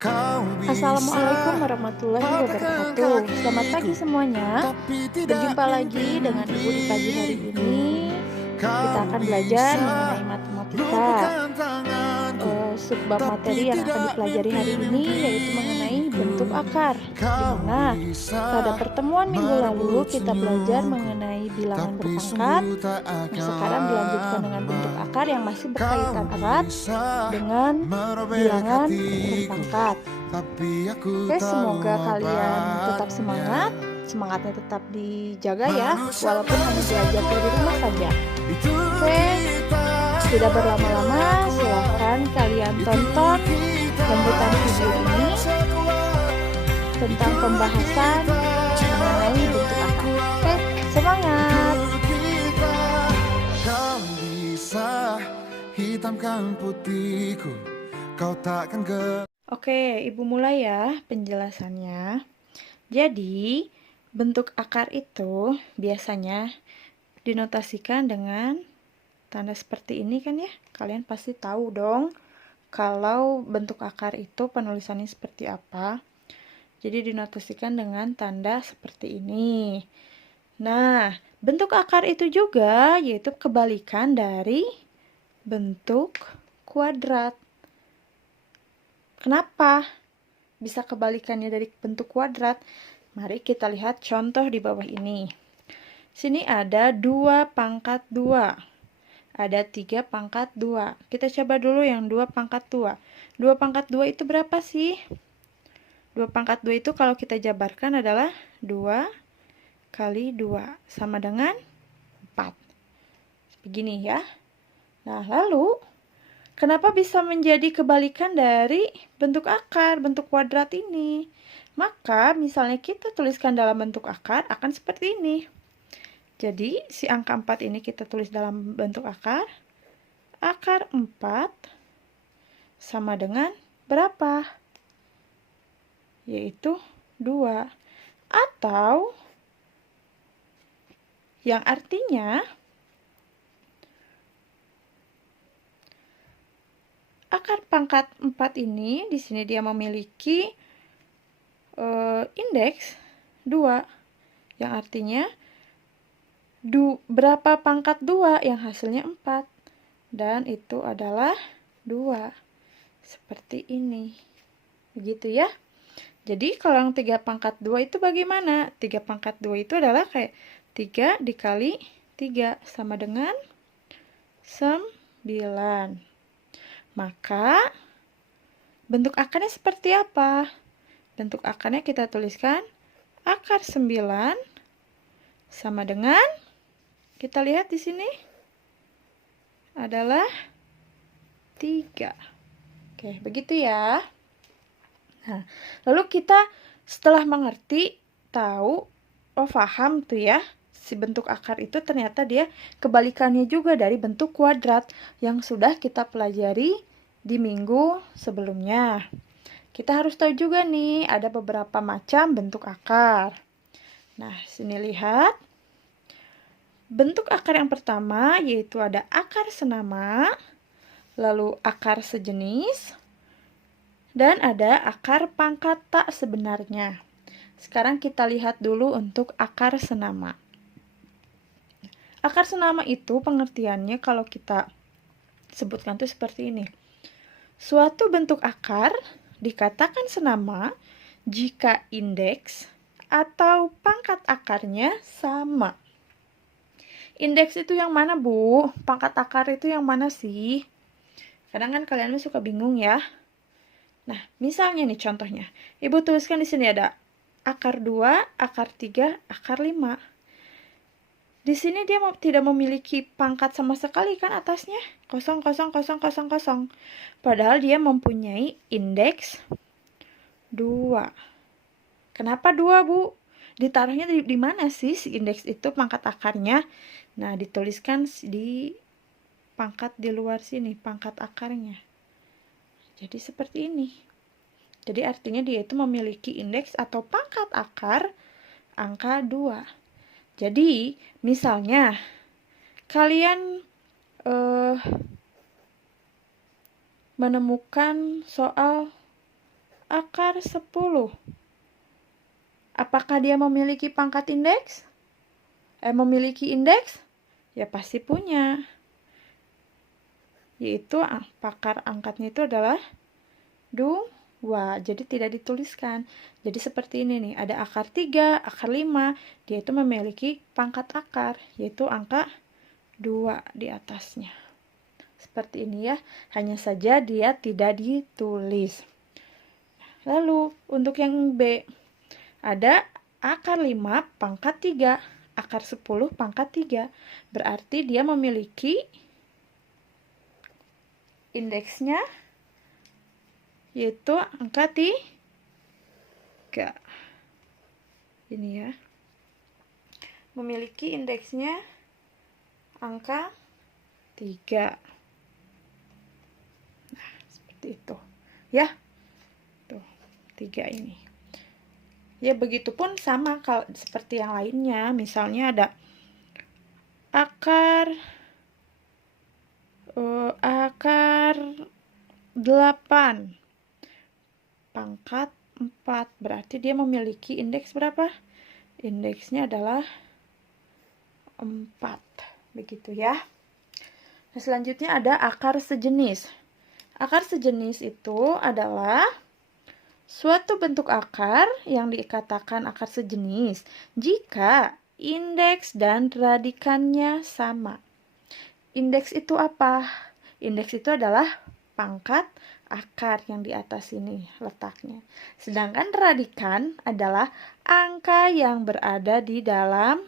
Assalamualaikum warahmatullahi wabarakatuh. Selamat pagi semuanya. Berjumpa lagi dengan Ibu di pagi hari ini. Kita akan belajar mengenai matematika. Subbab materi yang akan dipelajari hari ini yaitu mengenai bentuk akar. Di mana pada pertemuan minggu lalu kita belajar mengenai bilangan berpangkat. Nah, sekarang dilanjutkan dengan bentuk akar yang masih berkaitan erat dengan bilangan berpangkat. Oke, semoga kalian tetap semangat. Semangatnya tetap dijaga ya, walaupun hanya belajar dari rumah saja. Oke, tidak berlama-lama, silahkan kalian tonton lanjutan video ini tentang pembahasan mengenai bentuk akar. Oke, semangat! Kau bisa hitamkan putihku, kau takkan Oke, Ibu mulai ya penjelasannya. Jadi, bentuk akar itu biasanya dinotasikan dengan tanda seperti ini kan ya. Kalian pasti tahu dong kalau bentuk akar itu penulisannya seperti apa. Jadi dinotasikan dengan tanda seperti ini. Nah, bentuk akar itu juga yaitu kebalikan dari bentuk kuadrat. Kenapa bisa kebalikannya dari bentuk kuadrat? Mari kita lihat contoh di bawah ini. Sini ada 2 pangkat 2. Ada 3 pangkat 2. Kita coba dulu yang 2 pangkat 2. 2 pangkat 2 itu berapa sih? 2 pangkat 2 itu kalau kita jabarkan adalah 2 kali 2 sama dengan 4. Begini ya. Nah, lalu kenapa bisa menjadi kebalikan dari bentuk akar, bentuk kuadrat ini? Maka, misalnya kita tuliskan dalam bentuk akar, akan seperti ini. Jadi, si angka 4 ini kita tulis dalam bentuk akar. Akar 4 sama dengan berapa? Yaitu 2. Atau, yang artinya akar pangkat 4 ini di sini dia memiliki indeks 2, yang artinya berapa pangkat 2 yang hasilnya 4, dan itu adalah 2. Seperti ini. Begitu ya. Jadi kalau yang 3 pangkat 2 itu bagaimana? 3 pangkat 2 itu adalah kayak 3 dikali 3 sama dengan 9. Maka, bentuk akarnya seperti apa? Bentuk akarnya kita tuliskan akar 9 sama dengan, kita lihat di sini, adalah 3. Oke, begitu ya. Nah, lalu kita setelah mengerti, tahu, paham tuh ya, si bentuk akar itu ternyata dia kebalikannya juga dari bentuk kuadrat yang sudah kita pelajari di minggu sebelumnya. Kita harus tahu juga nih, ada beberapa macam bentuk akar. Nah, sini lihat. Bentuk akar yang pertama yaitu ada akar senama, lalu akar sejenis, dan ada akar pangkat tak sebenarnya. Sekarang kita lihat dulu untuk akar senama. Akar senama itu pengertiannya kalau kita sebutkan tuh seperti ini. Suatu bentuk akar dikatakan senama jika indeks atau pangkat akarnya sama. Indeks itu yang mana, Bu? Pangkat akar itu yang mana sih? Kadang kan kalian suka bingung ya. Nah, misalnya nih contohnya. Ibu tuliskan di sini ada akar 2, akar 3, akar 5. Di sini dia tidak memiliki pangkat sama sekali kan atasnya, 0, 0, 0, 0, 0. Padahal dia mempunyai indeks 2. Kenapa 2, Bu? Ditaruhnya di mana sih si indeks itu pangkat akarnya? Nah, dituliskan di pangkat di luar sini, pangkat akarnya. Jadi seperti ini. Jadi artinya dia itu memiliki indeks atau pangkat akar angka 2. Jadi, misalnya kalian menemukan soal akar 10. Apakah dia memiliki pangkat indeks? Memiliki indeks? Ya pasti punya. Yaitu akar angkatnya itu adalah 2. Jadi tidak dituliskan. Jadi seperti ini nih, ada akar 3, akar 5. Dia itu memiliki pangkat akar, yaitu angka 2 di atasnya. Seperti ini ya, hanya saja dia tidak ditulis. Lalu untuk yang B, ada akar 5 pangkat 3, akar 10 pangkat 3. Berarti dia memiliki indeksnya yaitu angka 3. Ini ya. Memiliki indeksnya angka 3. Nah, seperti itu. Ya. Tuh, 3 ini. Ya, begitupun sama kalau seperti yang lainnya. Misalnya ada akar 8 pangkat 4. Berarti dia memiliki indeks berapa? Indeksnya adalah 4. Begitu ya. Nah, selanjutnya ada akar sejenis. Akar sejenis itu adalah suatu bentuk akar yang dikatakan akar sejenis jika indeks dan radikannya sama. Indeks itu apa? Indeks itu adalah pangkat akar yang di atas ini letaknya. Sedangkan radikan adalah angka yang berada di dalam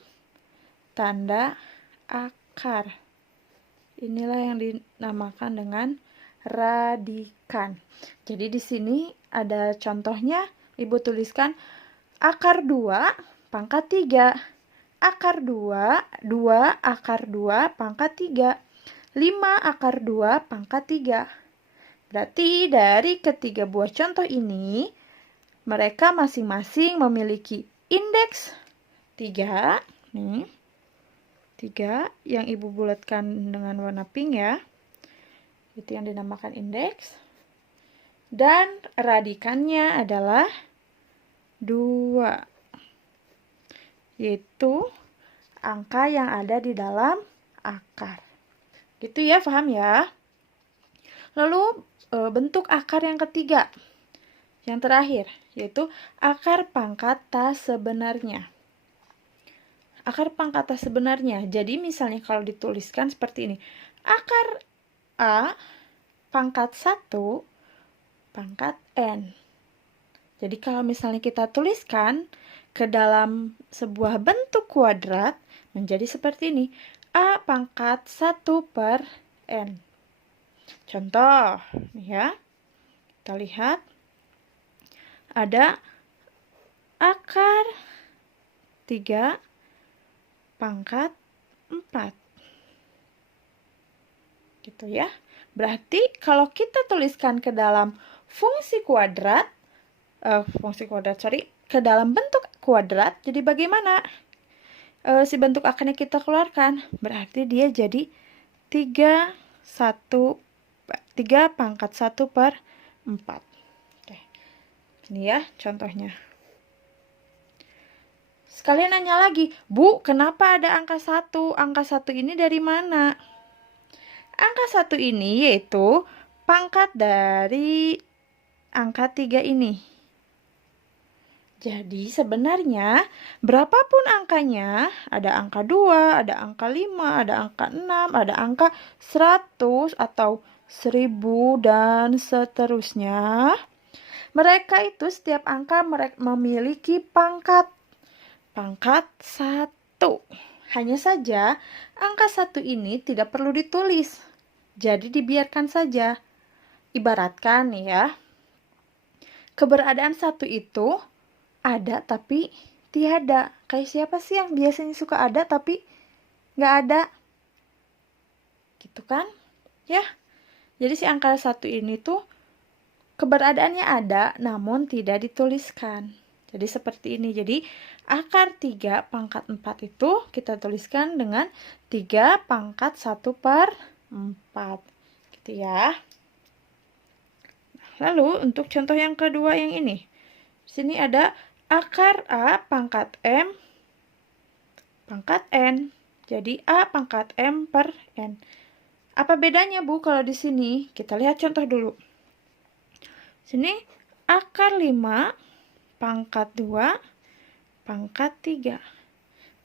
tanda akar. Inilah yang dinamakan dengan radikan. Jadi di sini ada contohnya, Ibu tuliskan akar 2 pangkat 3. Akar 2, 2 akar 2 pangkat 3. 5 akar 2 pangkat 3. Berarti dari ketiga buah contoh ini, mereka masing-masing memiliki indeks 3. Nih, 3 yang Ibu bulatkan dengan warna pink ya. Itu yang dinamakan indeks. Dan radikannya adalah 2. Yaitu angka yang ada di dalam akar. Gitu ya, paham ya? Lalu bentuk akar yang ketiga. Yang terakhir, yaitu akar pangkat tak sebenarnya. Akar pangkat tak sebenarnya. Jadi misalnya kalau dituliskan seperti ini. Akar A pangkat 1 pangkat N. Jadi kalau misalnya kita tuliskan ke dalam sebuah bentuk kuadrat menjadi seperti ini. A pangkat 1 per N. Contoh, nih ya. Kita lihat. Ada akar 3 pangkat 4. Gitu ya. Berarti kalau kita tuliskan ke dalam ke dalam bentuk kuadrat, jadi bagaimana? Si bentuk akarnya kita keluarkan, berarti dia jadi 3 pangkat 1 per 4. Oke. Ini ya contohnya. Sekalian nanya lagi, Bu, kenapa ada angka 1? Angka 1 ini dari mana? Angka 1 ini yaitu pangkat dari angka 3 ini. Jadi sebenarnya berapapun angkanya, ada angka 2, ada angka 5, ada angka 6, ada angka 100 atau 1000 dan seterusnya. Mereka itu setiap angka memiliki pangkat 1. Hanya saja angka 1 ini tidak perlu ditulis. Jadi dibiarkan saja. Ibaratkan ya, keberadaan 1 itu ada tapi tiada. Kayak siapa sih yang biasanya suka ada tapi nggak ada? Gitu kan? Ya. Jadi si angka 1 ini tuh keberadaannya ada namun tidak dituliskan. Jadi seperti ini. Jadi akar 3 pangkat 4 itu kita tuliskan dengan 3 pangkat 1 per 4. Gitu ya. Nah, lalu untuk contoh yang kedua yang ini. Sini ada akar A pangkat M pangkat N. Jadi A pangkat M per N. Apa bedanya, Bu, kalau di sini? Kita lihat contoh dulu. Sini akar 5 pangkat 2 pangkat 3.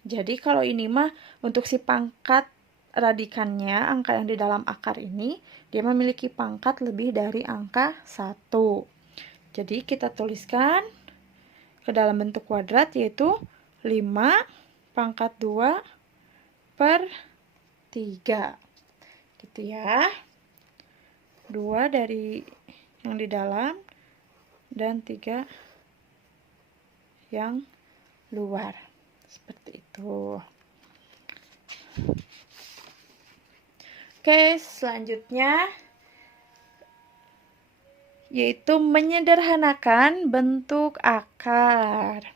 Jadi kalau ini mah untuk si pangkat radikannya, angka yang di dalam akar ini, dia memiliki pangkat lebih dari angka 1. Jadi kita tuliskan ke dalam bentuk kuadrat, yaitu 5 pangkat 2 per 3. Gitu ya. 2 dari yang di dalam dan 3 yang luar. Seperti itu. Oke, selanjutnya yaitu menyederhanakan bentuk akar.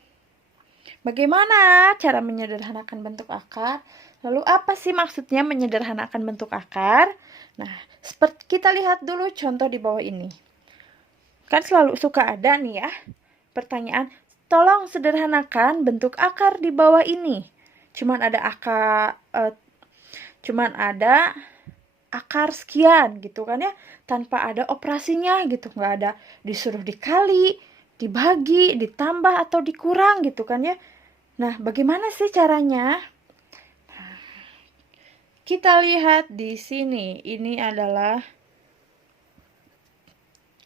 Bagaimana cara menyederhanakan bentuk akar? Lalu apa sih maksudnya menyederhanakan bentuk akar? Nah, seperti kita lihat dulu contoh di bawah ini. Kan selalu suka ada nih ya pertanyaan, tolong sederhanakan bentuk akar di bawah ini. Cuman ada akar sekian gitu kan ya, tanpa ada operasinya gitu, nggak ada disuruh dikali, dibagi, ditambah atau dikurang gitu kan ya. Nah, bagaimana sih caranya? Kita lihat di sini, ini adalah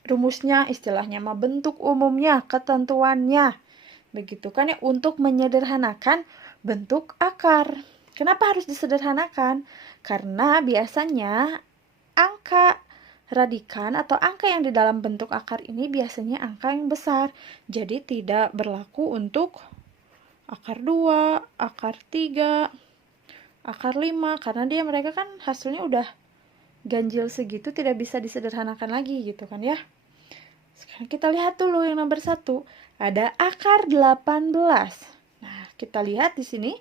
rumusnya, istilahnya mah bentuk umumnya, ketentuannya. Begitu kan ya, untuk menyederhanakan bentuk akar. Kenapa harus disederhanakan? Karena biasanya angka radikan atau angka yang di dalam bentuk akar ini biasanya angka yang besar. Jadi tidak berlaku untuk akar 2, akar 3, akar 5. Karena mereka kan hasilnya udah ganjil segitu, tidak bisa disederhanakan lagi gitu kan ya. Sekarang kita lihat dulu yang nomor 1. Ada akar 18. Nah, kita lihat di sini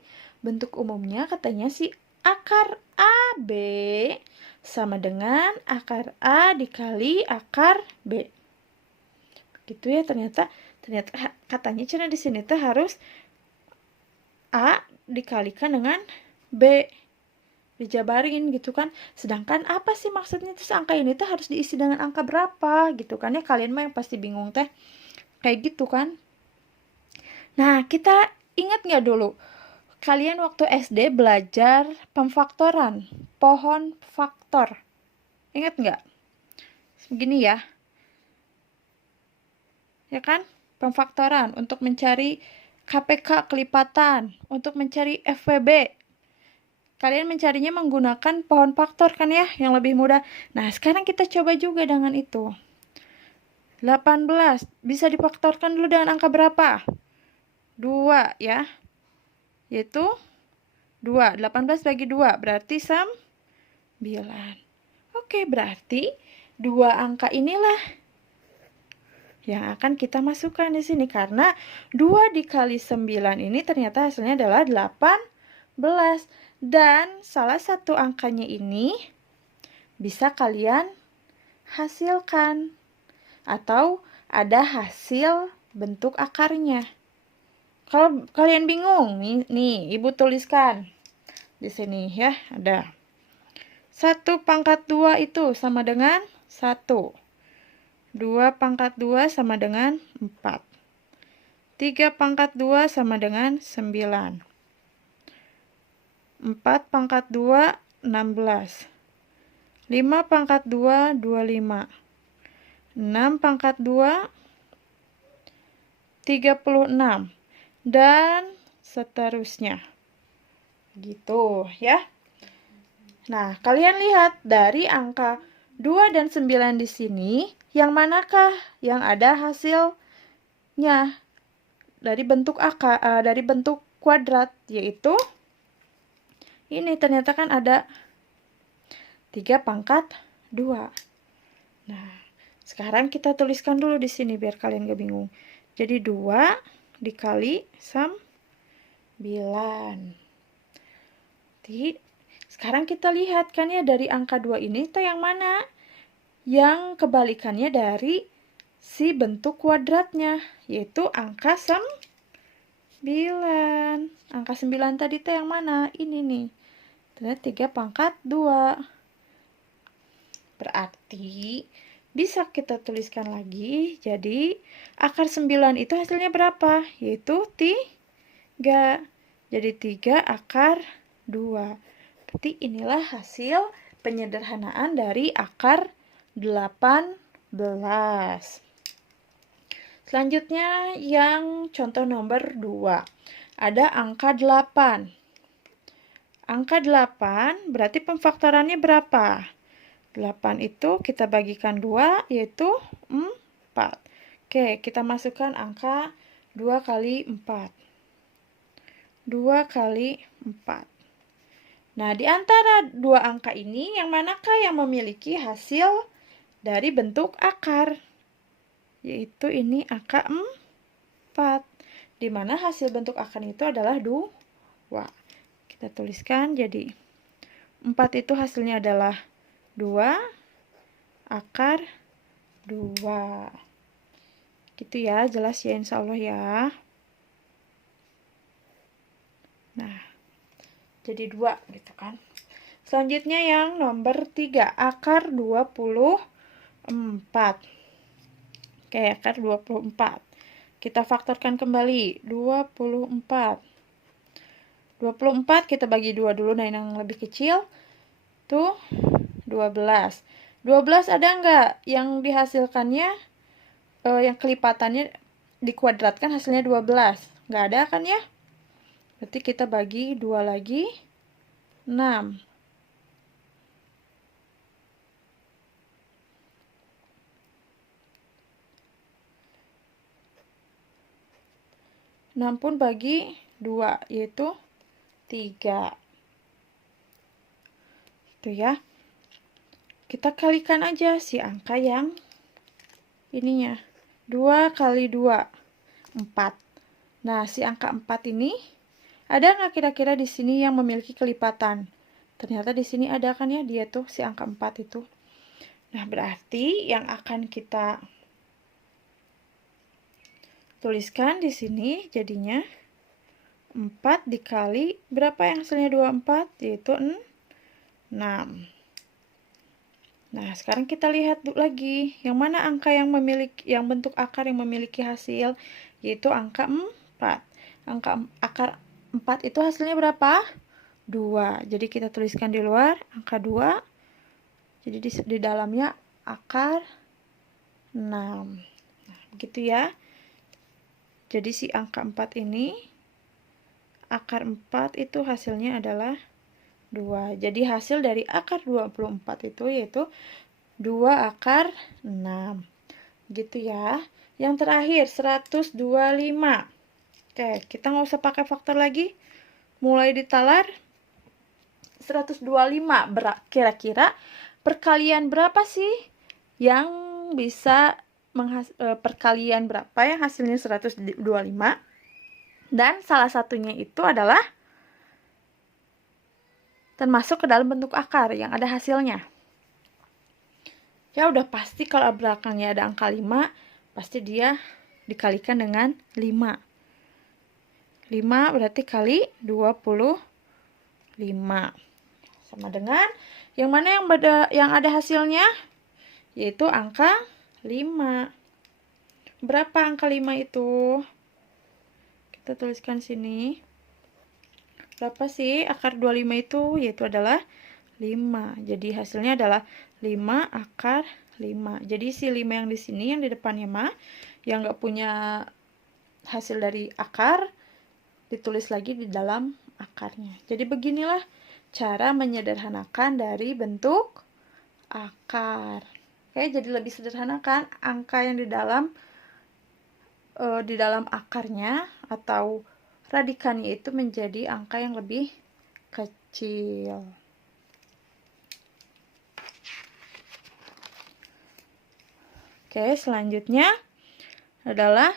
bentuk umumnya katanya si akar AB sama dengan akar A dikali akar B. Gitu ya, ternyata katanya cina di sini teh harus A dikalikan dengan B. Dijabarin gitu kan. Sedangkan apa sih maksudnya, terus angka ini tuh harus diisi dengan angka berapa gitu kan ya. Kalian mah yang pasti bingung teh kayak gitu kan. Nah, kita ingat nggak dulu kalian waktu SD belajar pemfaktoran, pohon faktor? Ingat nggak? Begini ya. Ya kan? Pemfaktoran untuk mencari KPK kelipatan, untuk mencari FPB. Kalian mencarinya menggunakan pohon faktor kan ya, yang lebih mudah. Nah, sekarang kita coba juga dengan itu. 18 bisa difaktorkan dulu dengan angka berapa? 2 ya. Yaitu 2. 18 bagi 2 berarti 9. Oke, berarti 2 angka inilah yang akan kita masukkan di sini. Karena 2 dikali 9 ini ternyata hasilnya adalah 18. Dan salah satu angkanya ini bisa kalian hasilkan. Atau ada hasil bentuk akarnya. Kalau kalian bingung, nih Ibu tuliskan di sini ya, ada 1 pangkat 2 itu sama dengan 1. 2 pangkat 2 sama dengan 4. 3 pangkat 2 sama dengan 9. 4 pangkat 2, 16. 5 pangkat 2, 25. 6 pangkat 2, 36. Dan seterusnya. Gitu ya. Nah, kalian lihat dari angka 2 dan 9 di sini, yang manakah yang ada hasilnya dari bentuk dari bentuk kuadrat, yaitu ini ternyata kan ada 3 pangkat 2. Nah, sekarang kita tuliskan dulu di sini biar kalian gak bingung. Jadi 2 dikali 9. Sekarang kita lihat kan ya, dari angka 2 ini itu yang mana? Yang kebalikannya dari si bentuk kuadratnya, yaitu angka 9. Angka 9 tadi teh yang mana? Ini nih. Ternyata 3 pangkat 2. Berarti bisa kita tuliskan lagi. Jadi akar 9 itu hasilnya berapa? Yaitu 3. Jadi 3 akar 2. Berarti inilah hasil penyederhanaan dari akar 18. Selanjutnya yang contoh nomor 2. Ada angka 8. Angka 8 berarti pemfaktorannya berapa? 8 itu kita bagikan 2, yaitu 4. Oke, kita masukkan angka 2 kali 4. 2 kali 4. Nah, di antara dua angka ini, yang manakah yang memiliki hasil dari bentuk akar? Yaitu ini angka 4. Di mana hasil bentuk akar itu adalah 2. Kita tuliskan jadi 4 itu hasilnya adalah 2 akar 2. Gitu ya, jelas ya insya Allah ya. Nah, jadi 2 gitu kan. Selanjutnya yang nomor 3, akar 24. Oke, akar 24. Kita faktorkan kembali, 24. 24 kita bagi 2 dulu, nah yang lebih kecil. Tuh, 12. 12 ada nggak yang dihasilkannya, yang kelipatannya dikuadratkan hasilnya 12? Nggak ada kan ya? Berarti kita bagi 2 lagi, 6. 6 pun bagi 2, yaitu 3. Itu ya. Kita kalikan aja si angka yang ininya. 2 kali 2, 4. Nah, si angka 4 ini ada nggak kira-kira di sini yang memiliki kelipatan? Ternyata di sini ada kan ya, dia tuh si angka 4 itu. Nah, berarti yang akan kita tuliskan di sini jadinya 4 dikali berapa yang hasilnya 24, yaitu 6. Nah, sekarang kita lihat lagi yang mana angka yang bentuk akar yang memiliki hasil, yaitu angka 4. Akar 4 itu hasilnya berapa? 2. Jadi kita tuliskan di luar angka 2. Jadi di dalamnya akar 6. Nah, begitu ya. Jadi si angka 4 ini, akar 4 itu hasilnya adalah 2. Jadi hasil dari akar 24 itu yaitu 2 akar 6. Gitu ya. Yang terakhir 125. Oke, kita nggak usah pakai faktor lagi. Mulai ditalar 125. Kira-kira perkalian berapa sih yang bisa perkalian berapa yang hasilnya 125? Dan salah satunya itu adalah termasuk ke dalam bentuk akar yang ada hasilnya. Ya udah pasti kalau belakangnya ada angka 5, pasti dia dikalikan dengan 5. 5 berarti kali 25. Sama dengan yang mana yang ada hasilnya? Yaitu angka 5. Berapa angka 5 itu? Kita tuliskan sini. Berapa sih akar 25 itu? Yaitu adalah 5. Jadi hasilnya adalah 5 akar 5. Jadi si 5 yang di sini, yang di depannya mah, yang nggak punya hasil dari akar, ditulis lagi di dalam akarnya. Jadi beginilah cara menyederhanakan dari bentuk akar. Oke, jadi lebih sederhana kan? Angka yang di dalam akarnya atau radikannya itu menjadi angka yang lebih kecil. Oke, selanjutnya adalah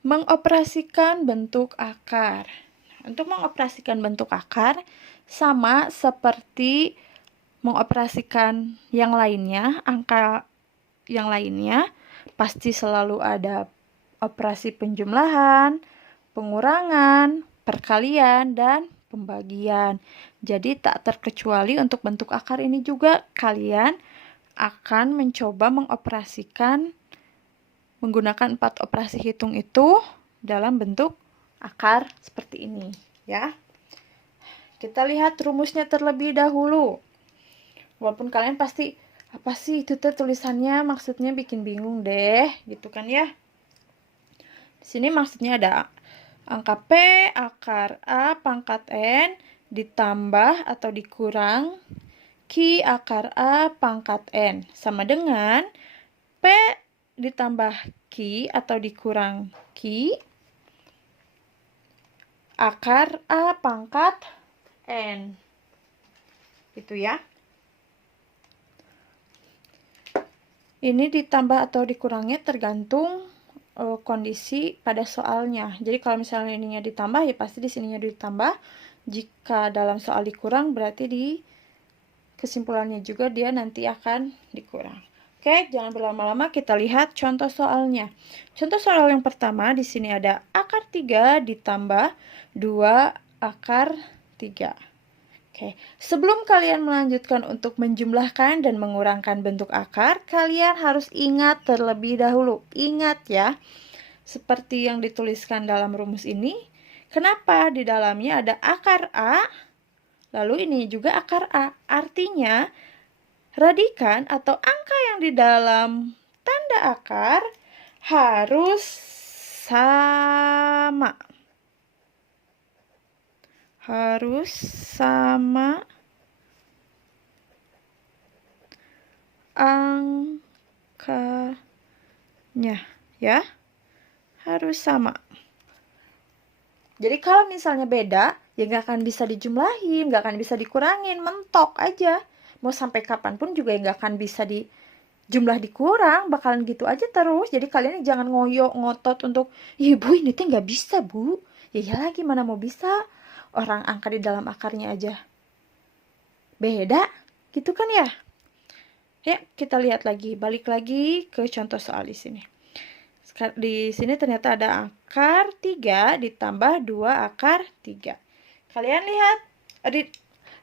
mengoperasikan bentuk akar. Untuk mengoperasikan bentuk akar sama seperti mengoperasikan yang lainnya, angka yang lainnya, pasti selalu ada operasi penjumlahan, pengurangan, perkalian, dan pembagian. Jadi tak terkecuali untuk bentuk akar ini juga kalian akan mencoba mengoperasikan menggunakan 4 operasi hitung itu dalam bentuk akar seperti ini, ya. Kita lihat rumusnya terlebih dahulu. Walaupun kalian pasti, apa sih itu tulisannya, maksudnya bikin bingung deh, gitu kan ya. Di sini maksudnya ada angka P akar A pangkat N ditambah atau dikurang Q akar A pangkat N sama dengan P ditambah Q atau dikurang Q akar A pangkat N. Gitu ya. Ini ditambah atau dikurangnya tergantung kondisi pada soalnya. Jadi kalau misalnya ininya ditambah, ya pasti di sininya ditambah. Jika dalam soal dikurang, berarti di kesimpulannya juga dia nanti akan dikurang. Oke, jangan berlama-lama, kita lihat contoh soalnya. Contoh soal yang pertama, di sini ada akar 3 ditambah 2 akar 3. Oke, sebelum kalian melanjutkan untuk menjumlahkan dan mengurangkan bentuk akar, kalian harus ingat terlebih dahulu. Ingat ya, seperti yang dituliskan dalam rumus ini, kenapa di dalamnya ada akar A, lalu ini juga akar A. Artinya, radikan atau angka yang di dalam tanda akar harus sama. Harus sama angkanya, ya. Harus sama. Jadi kalau misalnya beda, ya nggak akan bisa dijumlahin, nggak akan bisa dikurangin, mentok aja. Mau sampai kapanpun juga nggak akan bisa jumlah dikurang, bakalan gitu aja terus. Jadi kalian jangan ngoyo ngotot untuk, ibu ini tuh nggak bisa bu. Ya lagi mana mau bisa, orang angka di dalam akarnya aja beda, gitu kan ya. Ya, kita lihat lagi, balik lagi ke contoh soal di sini. Di sini ternyata ada akar 3 ditambah 2 akar 3. Kalian lihat,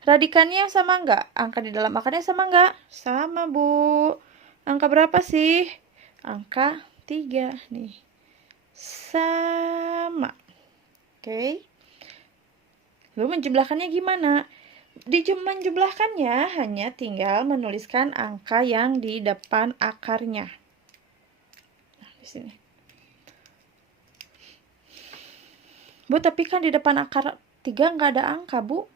radikannya sama enggak? Angka di dalam akarnya sama enggak? Sama, Bu. Angka berapa sih? Angka 3 nih. Sama. Oke. Lalu menjumlahkannya gimana? Menjumlahkannya hanya tinggal menuliskan angka yang di depan akarnya. Nah, di sini. Bu, tapi kan di depan akar 3 nggak ada angka, Bu.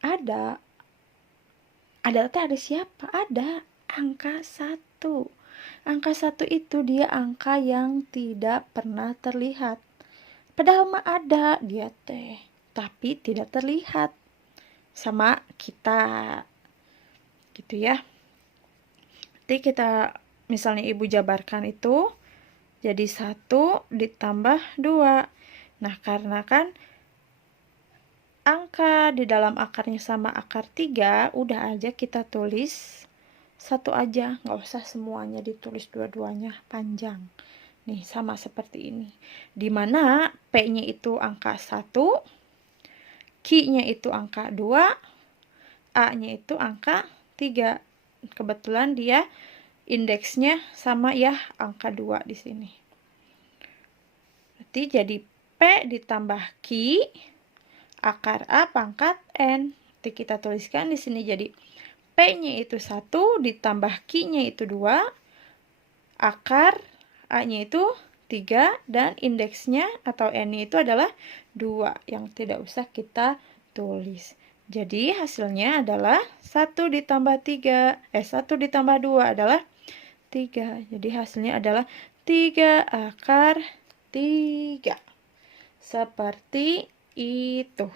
Ada. Ada siapa? Ada. Angka 1. Angka 1 itu dia angka yang tidak pernah terlihat. Padahal mah ada dia teh, tapi tidak terlihat sama kita. Gitu ya. Nanti kita misalnya ibu jabarkan itu jadi 1 ditambah 2. Nah, karena kan angka di dalam akarnya sama akar 3, udah aja kita tulis 1 aja, nggak usah semuanya ditulis dua-duanya panjang. Nih, sama seperti ini. Dimana P-nya itu angka 1, Q-nya itu angka 2, A-nya itu angka 3. Kebetulan dia indeksnya sama ya, angka 2 di sini. Berarti jadi P ditambah Q akar A pangkat N. Nanti kita tuliskan di sini jadi P-nya itu 1 ditambah Q-nya itu 2, akar A-nya itu 3, dan indeksnya atau N-nya itu adalah 2 yang tidak usah kita tulis. Jadi hasilnya adalah 1 ditambah 2 adalah 3. Jadi hasilnya adalah 3 akar 3. Seperti itu.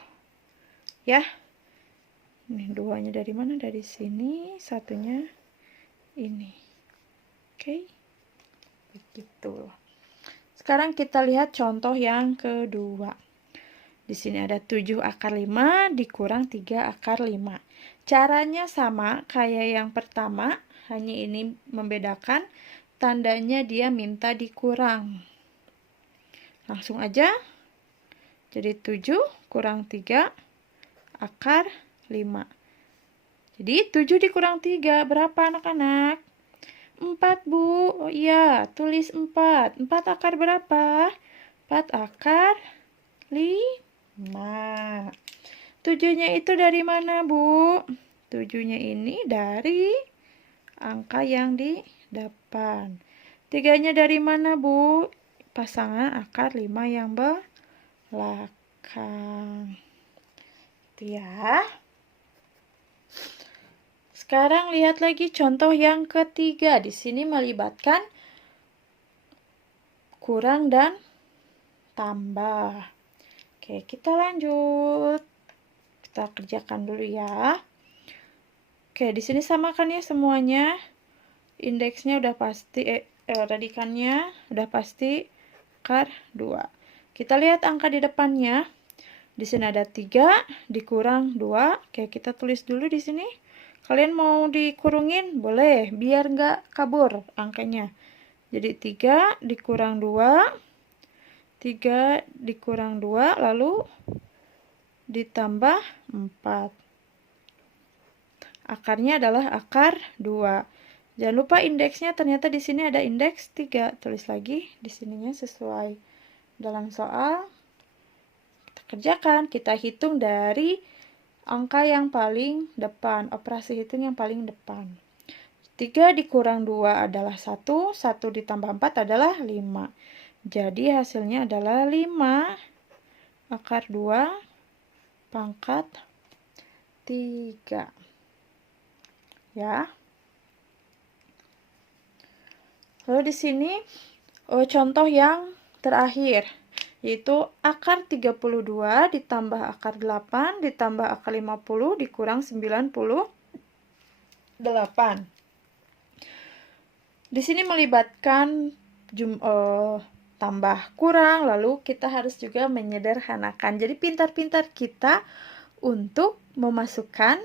Ya. Ini 2-nya dari mana? Dari sini, 1-nya ini. Oke. Begitu. Sekarang kita lihat contoh yang kedua. Di sini ada 7 akar 5 dikurang 3 akar 5. Caranya sama kayak yang pertama, hanya ini membedakan tandanya dia minta dikurang. Langsung aja. Jadi 7 kurang 3 akar 5. Jadi 7 dikurang 3 berapa anak-anak? 4, Bu. Oh iya, tulis 4. 4 akar berapa? 4 akar 5. 7-nya itu dari mana, Bu? 7-nya ini dari angka yang di depan. 3-nya dari mana, Bu? Pasangan akar 5 yang belakang. Itu ya. Sekarang lihat lagi contoh yang ketiga. Di sini melibatkan kurang dan tambah. Oke, kita lanjut. Kita kerjakan dulu ya. Oke, di sini samakan ya semuanya. Indeksnya udah pasti, radikannya udah pasti akar 2. Kita lihat angka di depannya. Di sini ada 3 dikurang 2. Oke, kita tulis dulu di sini. Kalian mau dikurungin? Boleh, biar nggak kabur angkanya. Jadi 3 dikurang 2. 3 dikurang 2, lalu ditambah 4. Akarnya adalah akar 2. Jangan lupa indeksnya ternyata di sini ada indeks 3. Tulis lagi di sininya sesuai dalam soal. Kita kerjakan, kita hitung dari angka yang paling depan, operasi hitung yang paling depan. 3 dikurang 2 adalah 1, 1 ditambah 4 adalah 5. Jadi hasilnya adalah 5 akar 2 pangkat 3. Ya. Lalu di sini contoh yang terakhir, yaitu akar 32 ditambah akar 8 ditambah akar 50 dikurang 98. Di sini melibatkan tambah kurang, lalu kita harus juga menyederhanakan. Jadi pintar-pintar kita untuk memasukkan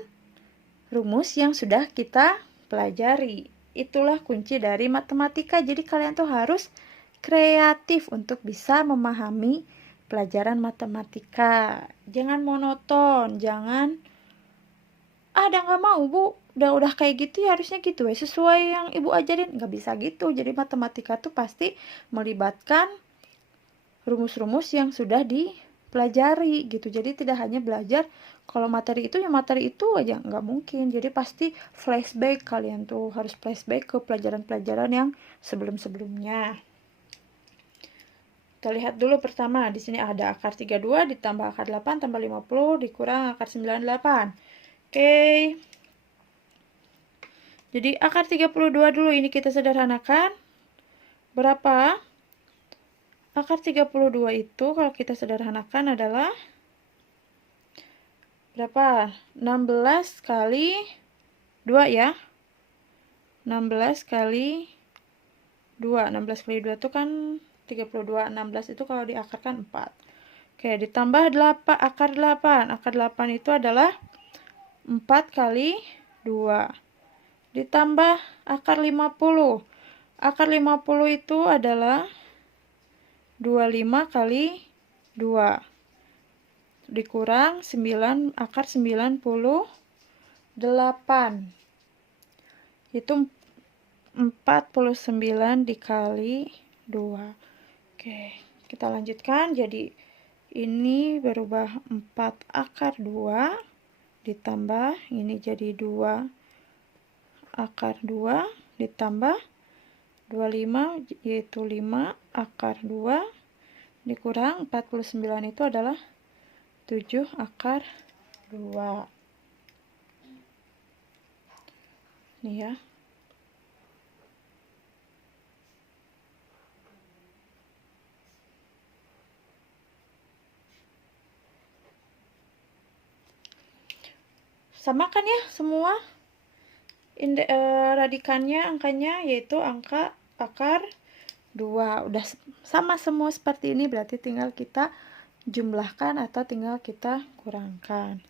rumus yang sudah kita pelajari. Itulah kunci dari matematika. Jadi kalian tuh harus kreatif untuk bisa memahami pelajaran matematika. Jangan monoton, jangan nggak mau, Bu. Udah kayak gitu ya harusnya gitu ya. Sesuai yang Ibu ajarin. Nggak bisa gitu. Jadi matematika tuh pasti melibatkan rumus-rumus yang sudah dipelajari gitu. Jadi tidak hanya belajar kalau materi itu ya materi itu aja, nggak mungkin. Jadi pasti flashback, kalian tuh harus flashback ke pelajaran-pelajaran yang sebelum-sebelumnya. Kita lihat dulu pertama, di sini ada akar 32 ditambah akar 8 tambah 50 dikurang akar 98. Oke. Jadi akar 32 dulu ini kita sederhanakan. Berapa? Akar 32 itu kalau kita sederhanakan adalah berapa? 16 kali 2 ya. 16 kali 2. 16 kali 2 itu kan 32. 16 itu kalau diakarkan 4. Oke, ditambah 8, akar 8. Akar 8 itu adalah 4 kali 2. Ditambah akar 50. Akar 50 itu adalah 25 kali 2. Dikurang 9 akar 98. Itu 49 dikali 2. Oke, kita lanjutkan. Jadi ini berubah 4 akar 2 ditambah ini jadi 2 akar 2 ditambah 25 yaitu 5 akar 2 dikurang 49 itu adalah 7 akar 2. Nih ya. Samakan ya semua radikannya, angkanya yaitu angka akar 2. Udah sama semua seperti ini, berarti tinggal kita jumlahkan atau tinggal kita kurangkan.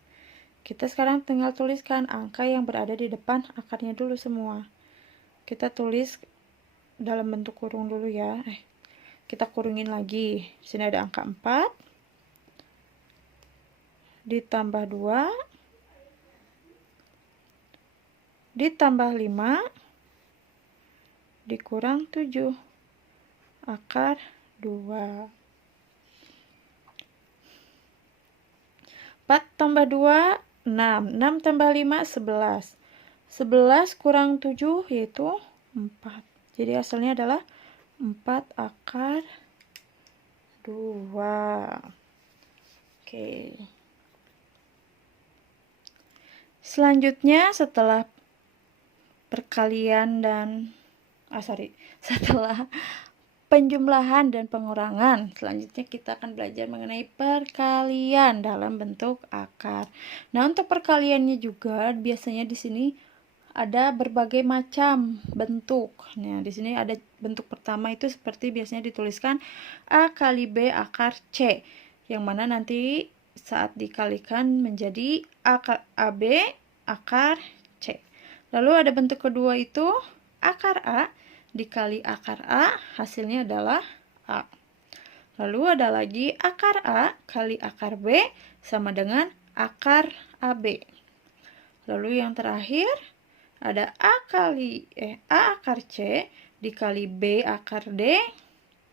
Kita sekarang tinggal tuliskan angka yang berada di depan akarnya dulu semua. Kita tulis dalam bentuk kurung dulu ya. Kita kurungin lagi. Di sini ada angka 4 ditambah 2 ditambah 5 dikurang 7 akar 2. 4 tambah 2 6. 6 tambah 5 11. 11 kurang 7 yaitu 4. Jadi hasilnya adalah 4 akar 2. Oke. Selanjutnya setelah perkalian dan setelah penjumlahan dan pengurangan, selanjutnya kita akan belajar mengenai perkalian dalam bentuk akar. Nah, untuk perkaliannya juga biasanya di sini ada berbagai macam bentuk. Nah, di sini ada bentuk pertama itu seperti biasanya dituliskan A kali B akar C, yang mana nanti saat dikalikan menjadi AB akar C. Lalu ada bentuk kedua itu akar A dikali akar A, hasilnya adalah A. Lalu ada lagi akar A kali akar B sama dengan akar AB. Lalu yang terakhir ada A akar C dikali B akar D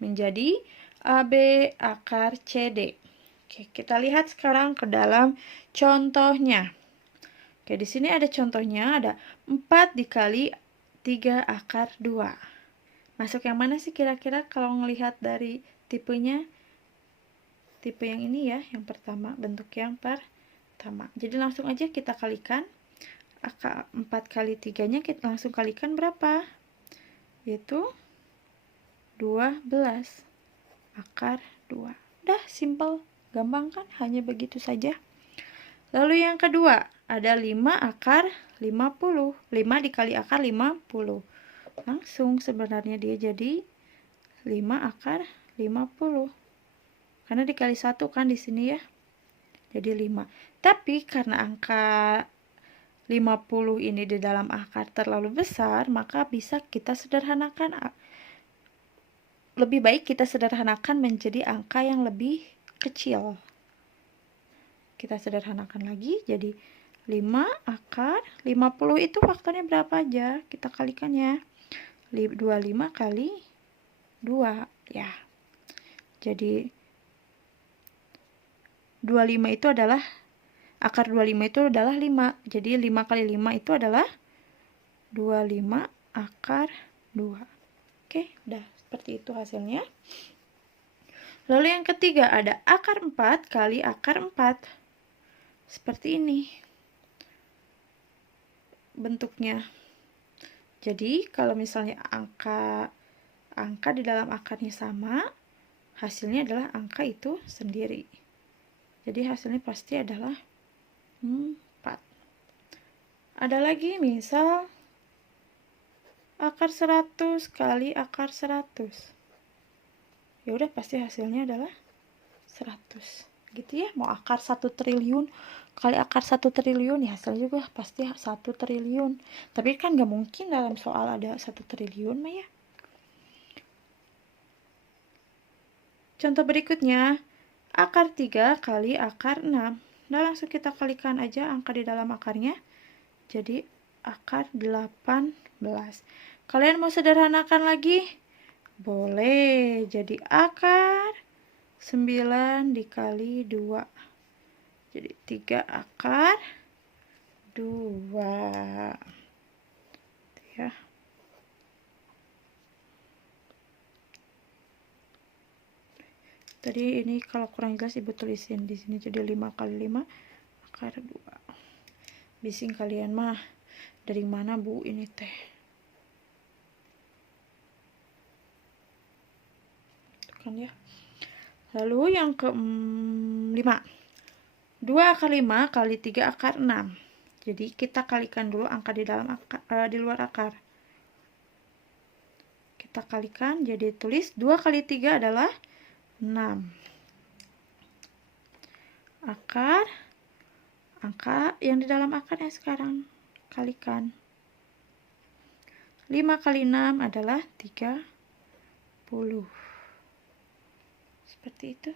menjadi AB akar CD. Oke, kita lihat sekarang ke dalam contohnya. Oke, di sini ada contohnya, ada 4 dikali 3 akar 2. Masuk yang mana sih kira-kira kalau ngelihat dari tipenya? Tipe yang ini ya, yang pertama, bentuk yang pertama. Jadi langsung aja kita kalikan. 4 kali 3-nya kita langsung kalikan berapa? Yaitu 12 akar 2. Udah simple, gampang kan? Hanya begitu saja. Lalu yang kedua, ada 5 akar 50. 5 dikali akar 50. Langsung sebenarnya dia jadi 5 akar 50. Karena dikali 1 kan di sini ya. Jadi 5. Tapi karena angka 50 ini di dalam akar terlalu besar, maka bisa kita sederhanakan. Lebih baik kita sederhanakan menjadi angka yang lebih kecil. Kita sederhanakan lagi jadi 5 akar 50 itu faktornya berapa aja? Kita kalikan ya. 25 kali 2 ya. Jadi 25 itu adalah akar 25 itu adalah 5. Jadi 5 kali 5 itu adalah 25 akar 2. Oke, udah seperti itu hasilnya. Lalu yang ketiga ada akar 4 kali akar 4. Seperti ini bentuknya. Jadi kalau misalnya angka di dalam akarnya sama, hasilnya adalah angka itu sendiri. Jadi hasilnya pasti adalah 4. Ada lagi misal akar 100 kali akar 100. Ya udah pasti hasilnya adalah 100. Gitu ya, mau akar 1 triliun kali akar 1 triliun ya hasilnya juga pasti 1 triliun. Tapi kan gak mungkin dalam soal ada 1 triliun mah ya. Contoh berikutnya, akar 3 kali akar 6. Nah, langsung kita kalikan aja angka di dalam akarnya. Jadi akar 18. Kalian mau sederhanakan lagi? Boleh. Jadi akar 9 dikali 2. Jadi 3 akar 2. Ya. Tadi ini kalau kurang jelas Ibu tulisin di sini jadi 5 kali 5 akar 2. Bising kalian mah. Dari mana Bu ini teh? Itu kan ya. Lalu yang ke-5. 2 akar 5 kali 3 akar 6. Jadi kita kalikan dulu angka di dalam di luar akar. Kita kalikan jadi tulis 2 kali 3 adalah 6. Angka yang di dalam akarnya sekarang kalikan. 5 kali 6 adalah 30. Seperti itu.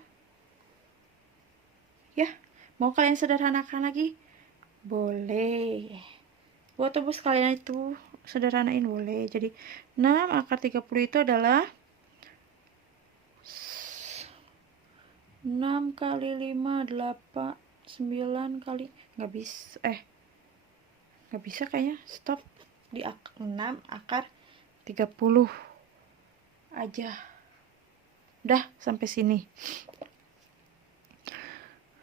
Ya, mau kalian sederhanakan lagi? Boleh. Atau sekalian itu sederhanain boleh. Jadi 6 akar 30 itu adalah 6 kali 5, 8, 9 kali. Nggak bisa kayaknya. Stop di 6 akar 30 aja. Udah sampai sini.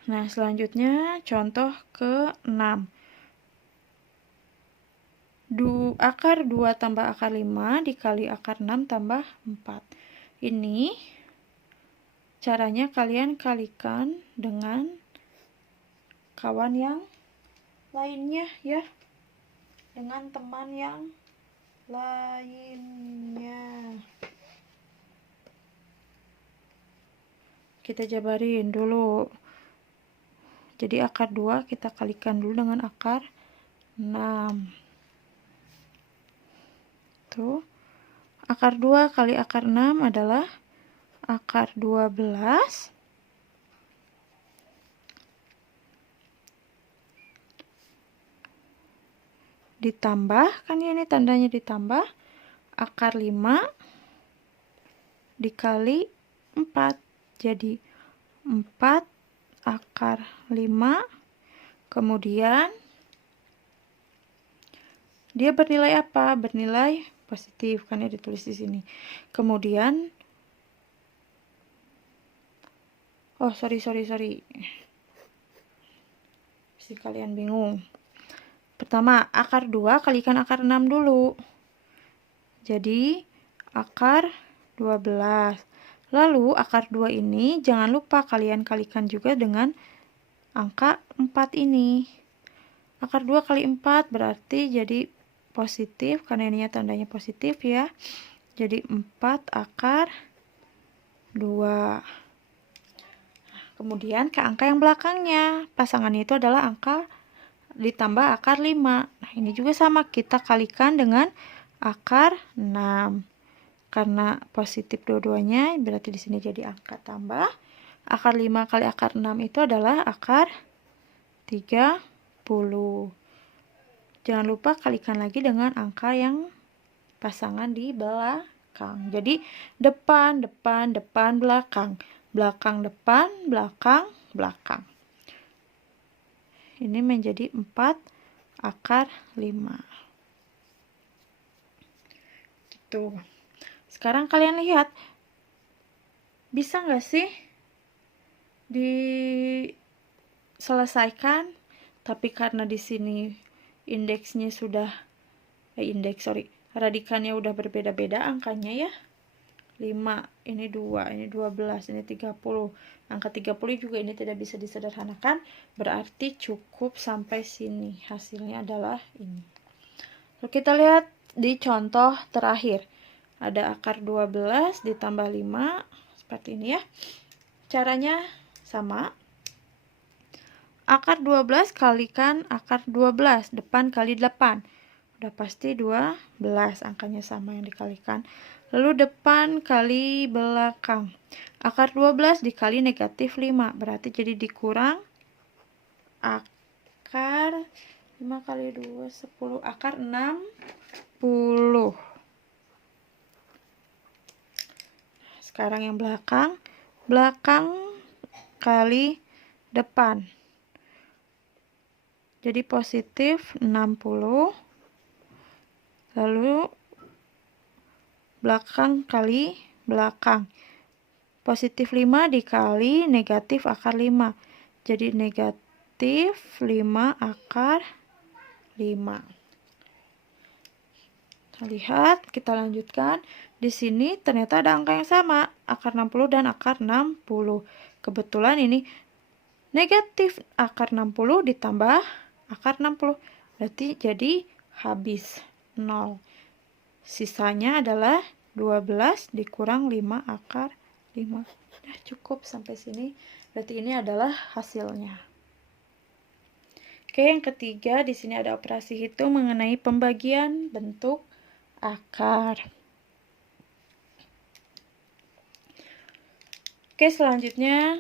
Nah, selanjutnya contoh ke-6. Akar 2 tambah akar 5 dikali akar 6 tambah 4. Ini caranya kalian kalikan dengan kawan yang lainnya ya. Dengan teman yang lainnya. Kita jabarin dulu. Jadi akar 2 kita kalikan dulu dengan akar 6. Tuh. Akar 2 kali akar 6 adalah akar 12. Ditambah, kan ini tandanya ditambah, akar 5 dikali 4. Jadi 4 akar 5. Kemudian dia bernilai apa? Bernilai positif, kan ya ditulis di sini. Kemudian sorry. Pasti kalian bingung. Pertama, akar 2 kalikan akar 6 dulu. Jadi akar 12. Lalu akar 2 ini jangan lupa kalian kalikan juga dengan angka 4 ini. Akar 2 kali 4 berarti jadi positif, karena ini tandanya positif ya. Jadi 4 akar 2. Kemudian ke angka yang belakangnya. Pasangannya itu adalah angka ditambah akar 5. Nah, ini juga sama, kita kalikan dengan akar 6. Karena positif dua-duanya, berarti di sini jadi angka tambah. Akar 5 kali akar 6 itu adalah akar 30. Jangan lupa kalikan lagi dengan angka yang pasangan di belakang. Jadi depan, belakang. Belakang, depan, belakang. Ini menjadi 4 akar 5. Gitu. Sekarang kalian lihat, bisa nggak sih diselesaikan? Tapi karena di sini indeksnya sudah radikannya udah berbeda-beda angkanya ya. 5, ini 2, ini 12, ini 30. Angka 30 juga ini tidak bisa disederhanakan, berarti cukup sampai sini. Hasilnya adalah ini. Lalu kita lihat di contoh terakhir. Ada akar 12 ditambah 5, seperti ini ya. Caranya sama. Akar 12 kalikan akar 12, depan kali 8. Udah pasti 12, angkanya sama yang dikalikan. Lalu depan kali belakang. Akar 12 dikali negatif 5, berarti jadi dikurang akar 5 kali 2, 10, akar 60. Sekarang yang belakang kali depan. Jadi positif 60. Lalu belakang kali belakang. Positif 5 dikali negatif akar 5. Jadi negatif 5 akar 5. Kita lihat, kita lanjutkan. Di sini ternyata ada angka yang sama, akar 60 dan akar 60. Kebetulan ini negatif akar 60 ditambah akar 60. Berarti jadi habis 0. Sisanya adalah 12 dikurang 5 akar 5. Udah cukup sampai sini. Berarti ini adalah hasilnya. Oke, yang ketiga di sini ada operasi hitung mengenai pembagian bentuk akar. Oke, selanjutnya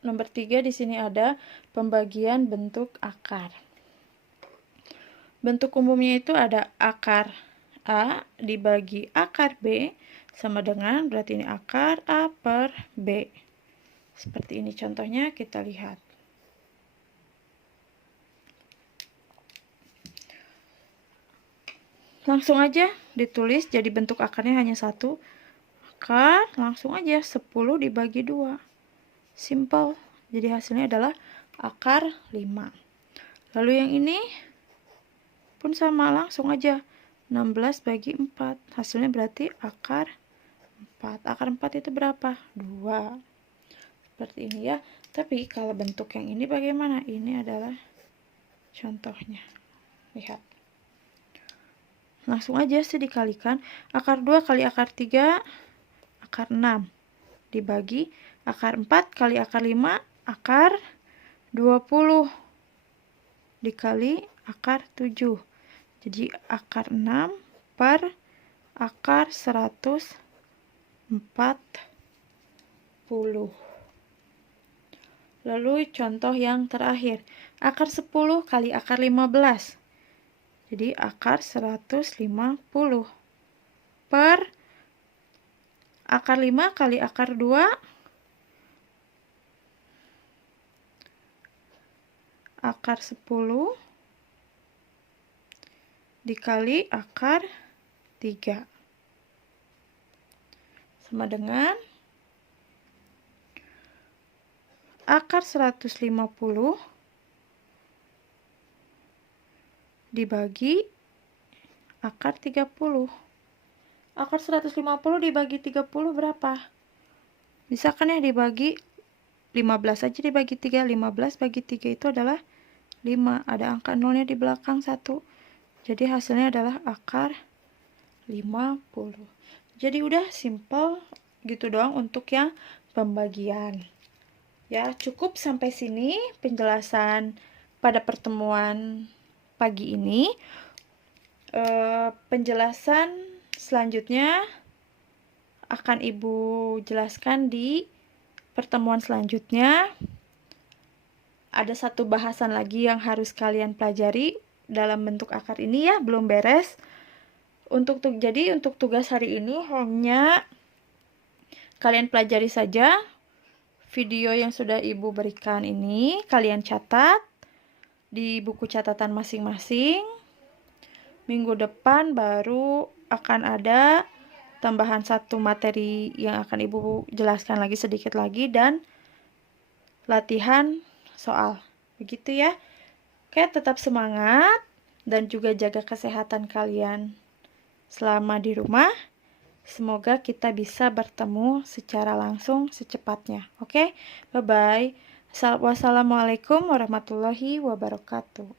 nomor 3 di sini ada pembagian bentuk akar. Bentuk umumnya itu ada akar A dibagi akar B sama dengan, berarti ini akar A per B. Seperti ini contohnya, kita lihat. Langsung aja ditulis, jadi bentuk akarnya hanya 1. Akar, langsung aja 10 dibagi 2. Simple. Jadi hasilnya adalah akar 5. Lalu yang ini pun sama, langsung aja 16 bagi 4. Hasilnya berarti akar 4. Akar 4 itu berapa? 2. Seperti ini ya. Tapi kalau bentuk yang ini bagaimana? Ini adalah contohnya. Lihat. Langsung aja sih dikalikan. Akar 2 kali akar 3, akar 6. Dibagi akar 4 kali akar 5, akar 20. Dikali akar 7. Jadi akar 6 per akar 140. Lalu contoh yang terakhir, akar 10 kali akar 15. Jadi akar 150 per akar 5 kali akar 2, akar 10 dikali akar 3 sama dengan akar 150 dibagi akar 30. Akar 150 dibagi 30 berapa? Bisa kan ya dibagi 15 aja dibagi 3. 15 bagi 3 itu adalah 5. Ada angka nolnya di belakang 1. Jadi hasilnya adalah akar 50. Jadi udah simple gitu doang untuk yang pembagian. Ya, cukup sampai sini penjelasan pada pertemuan pagi ini. Penjelasan selanjutnya akan Ibu jelaskan di pertemuan selanjutnya. Ada satu bahasan lagi yang harus kalian pelajari dalam bentuk akar ini ya, belum beres. Jadi untuk tugas hari ini hanya kalian pelajari saja video yang sudah Ibu berikan ini, kalian catat di buku catatan masing-masing. Minggu depan baru akan ada tambahan satu materi yang akan Ibu jelaskan lagi sedikit lagi dan latihan soal. Begitu ya. Oke, tetap semangat dan juga jaga kesehatan kalian selama di rumah. Semoga kita bisa bertemu secara langsung secepatnya. Oke, bye-bye. Wassalamualaikum warahmatullahi wabarakatuh.